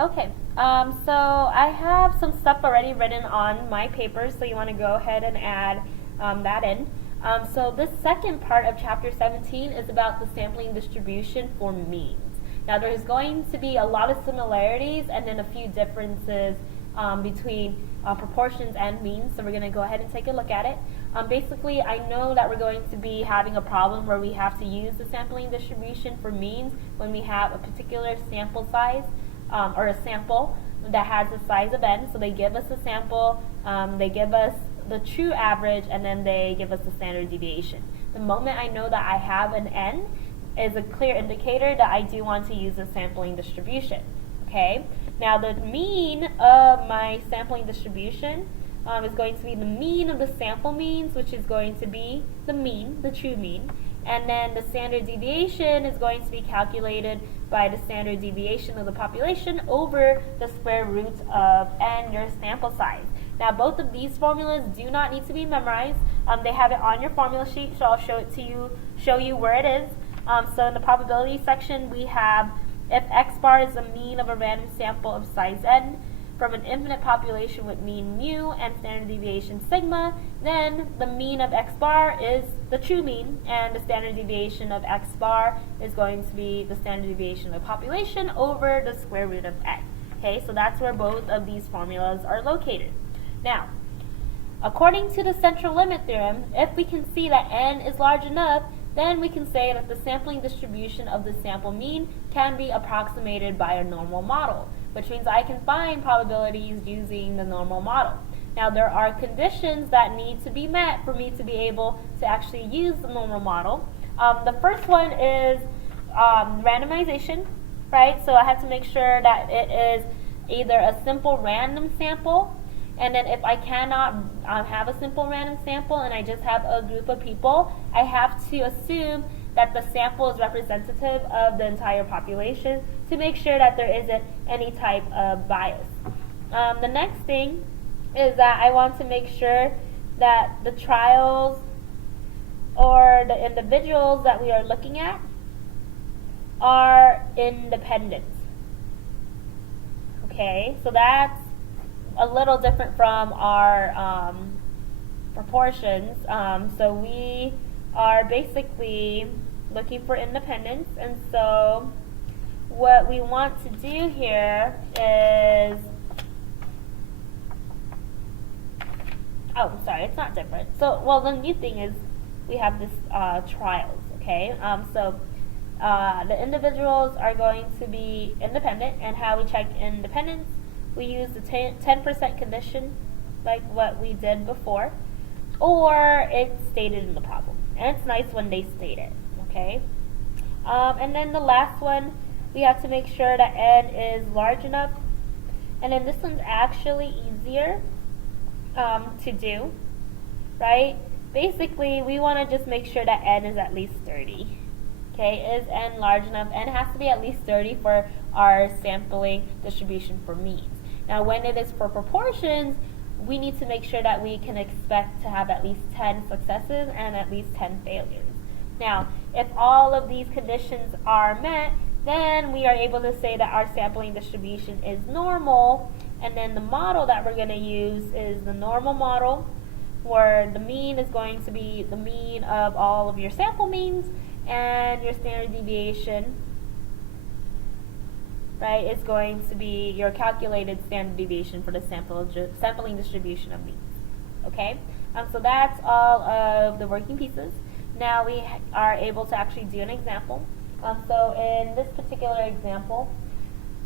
Okay, so I have some stuff already written on my paper, so you want to go ahead and add that in. So this second part of chapter 17 is about the sampling distribution for means. Now there's going to be a lot of similarities and then a few differences between proportions and means, so we're going to go ahead and take a look at it. Basically, I know that we're going to be having a problem where we have to use the sampling distribution for means when we have a particular sample size or a sample that has the size of n. So they give us a sample, they give us the true average, and then they give us the standard deviation. The moment I know that I have an n is a clear indicator that I do want to use a sampling distribution. Okay. Now the mean of my sampling distribution is going to be the mean of the sample means, which is going to be the mean, the true mean. And then the standard deviation is going to be calculated by the standard deviation of the population over the square root of n, your sample size. Now both of these formulas do not need to be memorized. They have it on your formula sheet, so I'll show it to you, show you where it is. So in the probability section, we have if x bar is the mean of a random sample of size n from an infinite population with mean mu and standard deviation sigma, then the mean of x bar is the true mean, and the standard deviation of x bar is going to be the standard deviation of the population over the square root of n. Okay, so that's where both of these formulas are located. Now, according to the central limit theorem, if we can see that n is large enough, then we can say that the sampling distribution of the sample mean can be approximated by a normal model, which means I can find probabilities using the normal model. Now there are conditions that need to be met for me to be able to actually use the normal model. The first one is randomization, right? So I have to make sure that it is either a simple random sample, and then if I cannot have a simple random sample and I just have a group of people, I have to assume that the sample is representative of the entire population to make sure that there isn't any type of bias. The next thing is that I want to make sure that the trials or the individuals that we are looking at are independent. Okay, so that's a little different from our proportions. So we are basically looking for independence, and so what we want to do here is, it's not different. So, well, the new thing is we have this trials, okay? The individuals are going to be independent, and how we check independence, we use the 10% condition, like what we did before, or it's stated in the problem. And it's nice when they state it, okay? And then the last one, we have to make sure that n is large enough. And then this one's actually easier to do, right? Basically, we want to just make sure that n is at least 30. Okay, is n large enough? N has to be at least 30 for our sampling distribution for means. Now, when it is for proportions, we need to make sure that we can expect to have at least 10 successes and at least 10 failures. Now, if all of these conditions are met, then we are able to say that our sampling distribution is normal, and then the model that we're going to use is the normal model, where the mean is going to be the mean of all of your sample means, and your standard deviation, right, is going to be your calculated standard deviation for the sampling distribution of means. Okay, so that's all of the working pieces. Now we are able to actually do an example. So in this particular example,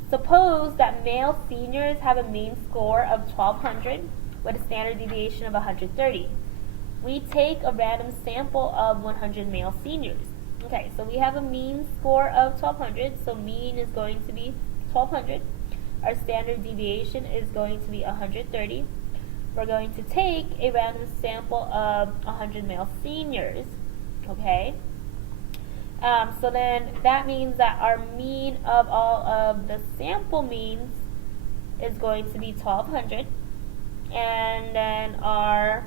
suppose that male seniors have a mean score of 1200 with a standard deviation of 130. We take a random sample of 100 male seniors. Okay, so we have a mean score of 1200, so mean is going to be 1200. Our standard deviation is going to be 130. We're going to take a random sample of 100 male seniors. Okay, so then that means that our mean of all of the sample means is going to be 1200, and then our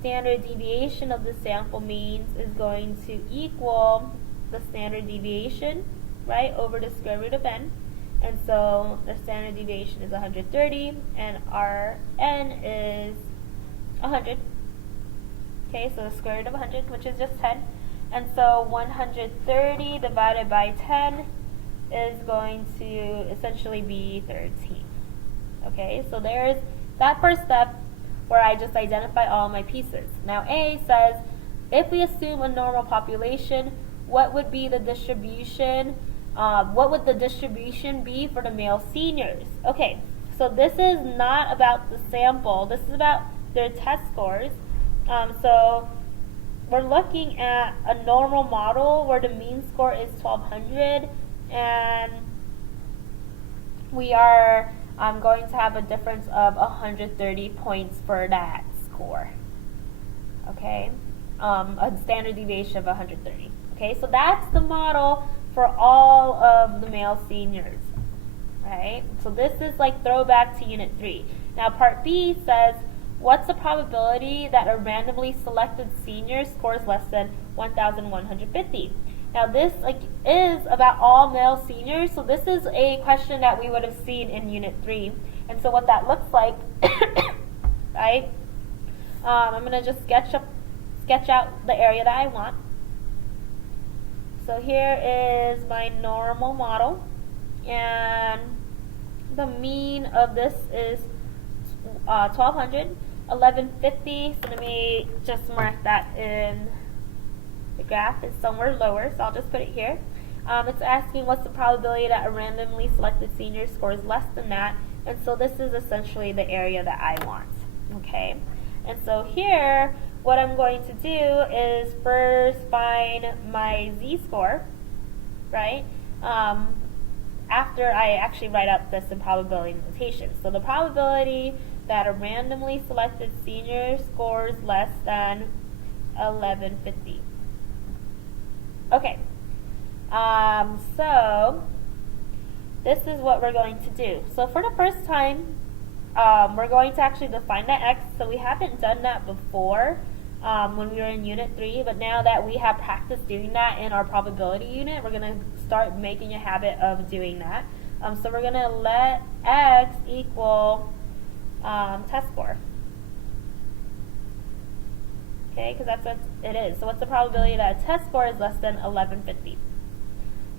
standard deviation of the sample means is going to equal the standard deviation, right, over the square root of n. And so the standard deviation is 130, and our n is 100. Okay, so the square root of 100, which is just 10. And so 130 divided by 10 is going to essentially be 13. Okay, so there's that first step where I just identify all my pieces. Now A says, if we assume a normal population, what would be the distribution? What would the distribution be for the male seniors? Okay, so this is not about the sample. This is about their test scores. So we're looking at a normal model where the mean score is 1200, and we are going to have a difference of 130 points for that score. Okay, a standard deviation of 130. Okay, so that's the model for all of the male seniors. Right? So this is like throwback to Unit 3. Now Part B says, what's the probability that a randomly selected senior scores less than 1,150? Now this is about all male seniors, so this is a question that we would have seen in Unit 3. And so what that looks like, right? I'm going to just sketch out the area that I want. So here is my normal model, and the mean of this is 1200, 1150. So let me just mark that in the graph. Is somewhere lower, so I'll just put it here. It's asking what's the probability that a randomly selected senior scores less than that, and so this is essentially the area that I want. Okay, and so here what I'm going to do is first find my z-score, right? After I actually write out this in probability notation. So the probability that a randomly selected senior scores less than 1150. Okay, so this is what we're going to do. So for the first time, we're going to actually define that x. So we haven't done that before when we were in Unit 3, but now that we have practiced doing that in our probability unit, we're going to start making a habit of doing that. So we're going to let x equal test score. Okay, because that's what it is. So what's the probability that a test score is less than 1150?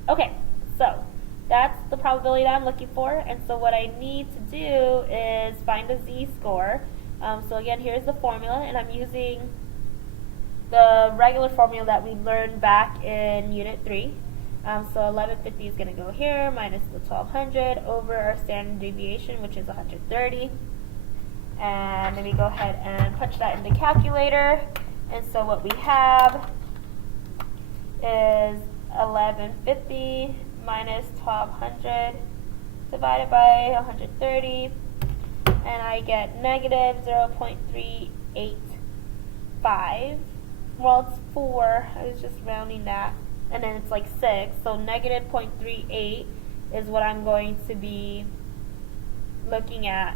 Okay, so that's the probability that I'm looking for, and so what I need to do is find a z-score. So again, here's the formula, and I'm using the regular formula that we learned back in Unit 3. So 1150 is going to go here, minus the 1200 over our standard deviation, which is 130. And then we go ahead and punch that in the calculator. And so what we have is 1150 minus 1200 divided by 130, and I get negative 0.385. Well, it's 4. I was just rounding that. And then it's like 6. So negative 0.38 is what I'm going to be looking at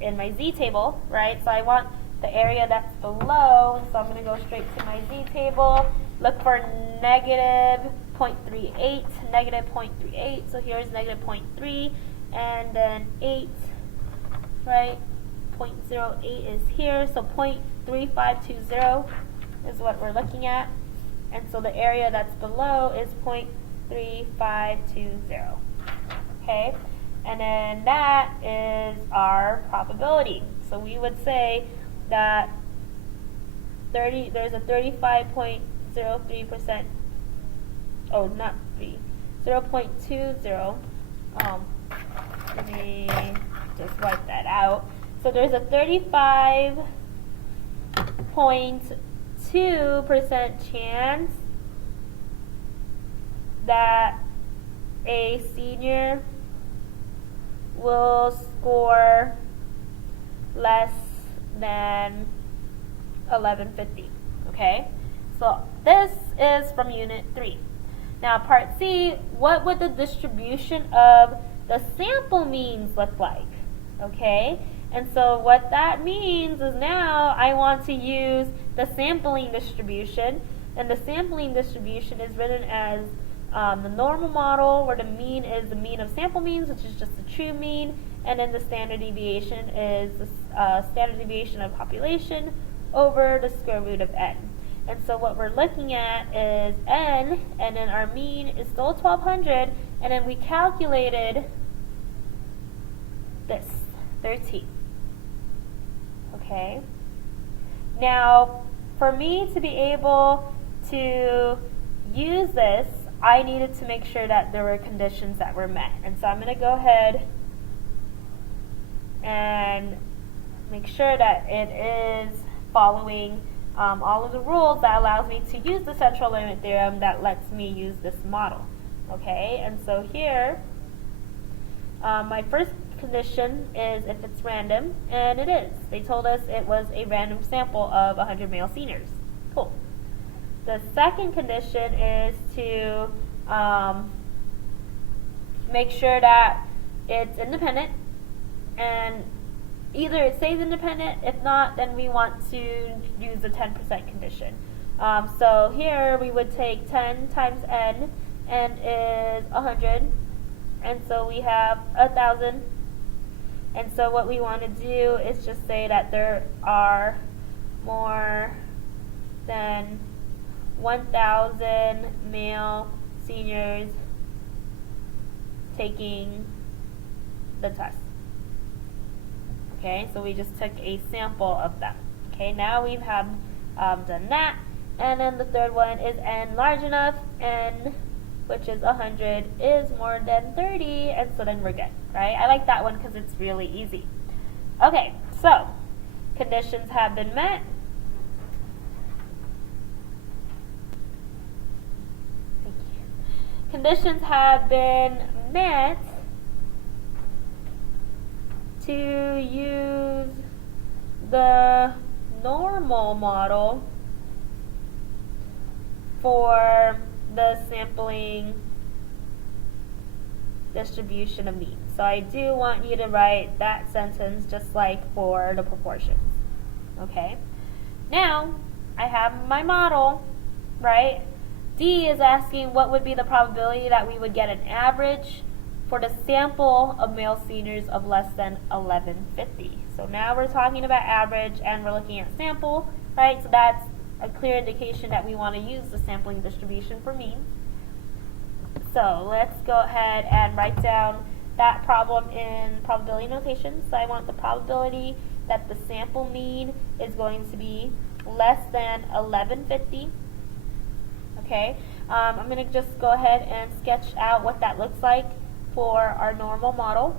in my z table, right? So I want the area that's below, and so I'm going to go straight to my z table, look for negative 0.38, negative 0.38. So here's negative 0.3, and then 8, right? 0.08 is here, so 0.3520 is what we're looking at. And so the area that's below is 0.3520. Okay? And then that is our probability. So we would say that there's a 35.03%, oh, not 3, 0.20. Let me just wipe that out. So there's a 35.2% chance that a senior will score less than 1150. Okay? So this is from Unit 3. Now Part C, what would the distribution of the sample means look like? Okay? And so what that means is now I want to use the sampling distribution, and the sampling distribution is written as the normal model, where the mean is the mean of sample means, which is just the true mean, and then the standard deviation is the standard deviation of population over the square root of n. And so what we're looking at is n, and then our mean is still 1200, and then we calculated this, 13. Okay? Now, for me to be able to use this, I needed to make sure that there were conditions that were met. And so I'm going to go ahead and make sure that it is following all of the rules that allows me to use the central limit theorem that lets me use this model. Okay, and so here, my first condition is if it's random, and it is. They told us it was a random sample of 100 male seniors. Cool. The second condition is to make sure that it's independent, and either it stays independent, if not, then we want to use the 10% condition. So here we would take 10 times n, and is 100, and so we have 1,000. And so what we want to do is just say that there are more than 1,000 male seniors taking the test. Okay, so we just took a sample of them. Okay, now we have done that. And then the third one is n large enough, n, which is 100, is more than 30, and so then we're good, right? I like that one because it's really easy. Okay, so conditions have been met. Thank you. Conditions have been met to use the normal model for the sampling distribution of means. So I do want you to write that sentence just like for the proportions. Okay? Now, I have my model, right? D is asking what would be the probability that we would get an average for the sample of male seniors of less than 1150. So now we're talking about average and we're looking at sample, right? So that's a clear indication that we want to use the sampling distribution for means. So let's go ahead and write down that problem in probability notation. So I want the probability that the sample mean is going to be less than 1150. Okay, I'm going to just go ahead and sketch out what that looks like for our normal model.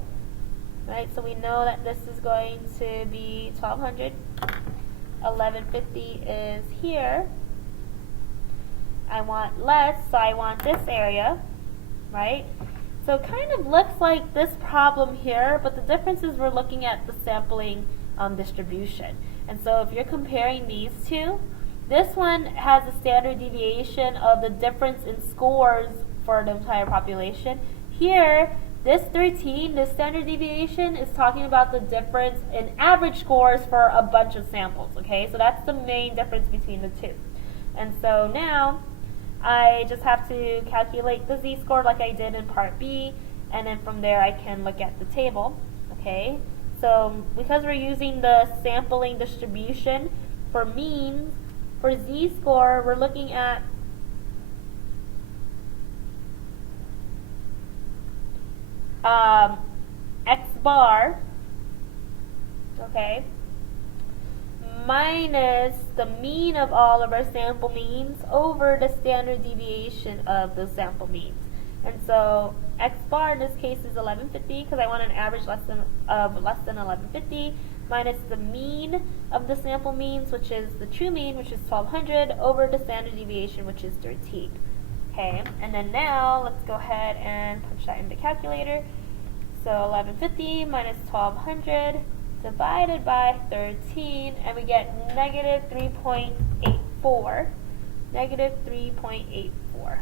Right, so we know that this is going to be 1200. 1150 is here. I want less, so I want this area, right? So it kind of looks like this problem here, but the difference is we're looking at the sampling distribution. And so if you're comparing these two, this one has a standard deviation of the difference in scores for the entire population. Here, this 13, the standard deviation, is talking about the difference in average scores for a bunch of samples, okay? So that's the main difference between the two. And so now, I just have to calculate the z-score like I did in part B, and then from there I can look at the table, okay? So because we're using the sampling distribution for means, for z-score, we're looking at x bar, okay, minus the mean of all of our sample means over the standard deviation of the sample means. And so x bar in this case is 1150 because I want an average less than 1150 minus the mean of the sample means, which is the true mean, which is 1200, over the standard deviation, which is 13. Okay, and then now let's go ahead and punch that in the calculator. So 1150 minus 1200 divided by 13, and we get negative 3.84. Negative 3.84.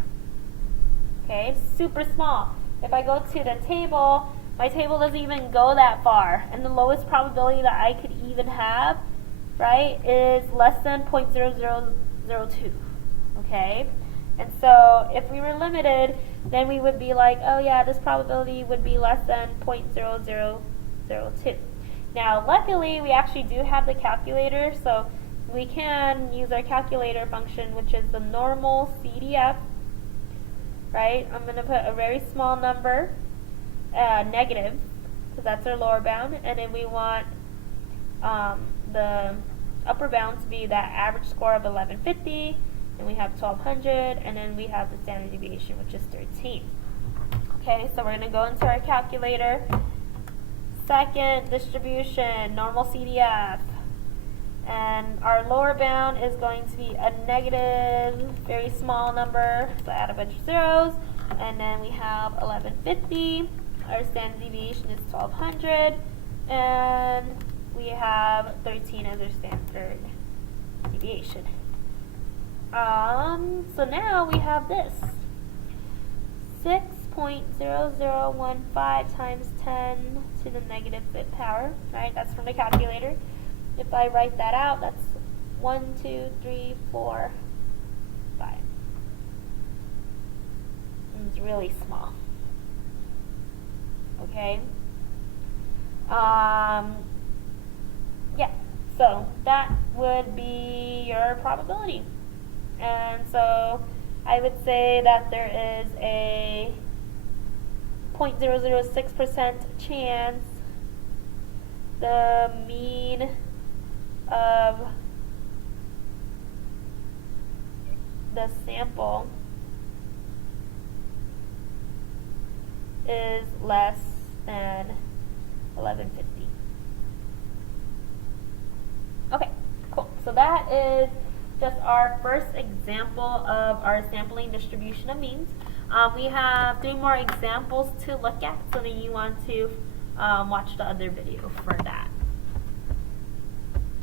Okay, super small. If I go to the table, my table doesn't even go that far, and the lowest probability that I could even have, right, is less than 0.0002. Okay, And so if we were limited, then we would be like, oh yeah, this probability would be less than 0.0002. Now, luckily, we actually do have the calculator, so we can use our calculator function, which is the normal CDF, right? I'm going to put a very small number, negative, because that's our lower bound, and then we want the upper bound to be that average score of 1150, and we have 1200, and then we have the standard deviation, which is 13. Okay, so we're going to go into our calculator. Second distribution, normal CDF. And our lower bound is going to be a negative, very small number, so add a bunch of zeros. And then we have 1150. Our standard deviation is 1200. And we have 13 as our standard deviation. So now we have this. 6.0015 times 10 to the negative 5th power, right? That's from the calculator. If I write that out, that's 1, 2, 3, 4, 5. And it's really small. Okay? Yeah, so that would be your probability. And so I would say that there is a 0.006% chance the mean of the sample is less than 1150. Okay, cool. So that is just our first example of our sampling distribution of means. We have 3 more examples to look at, so that you want to watch the other video for that.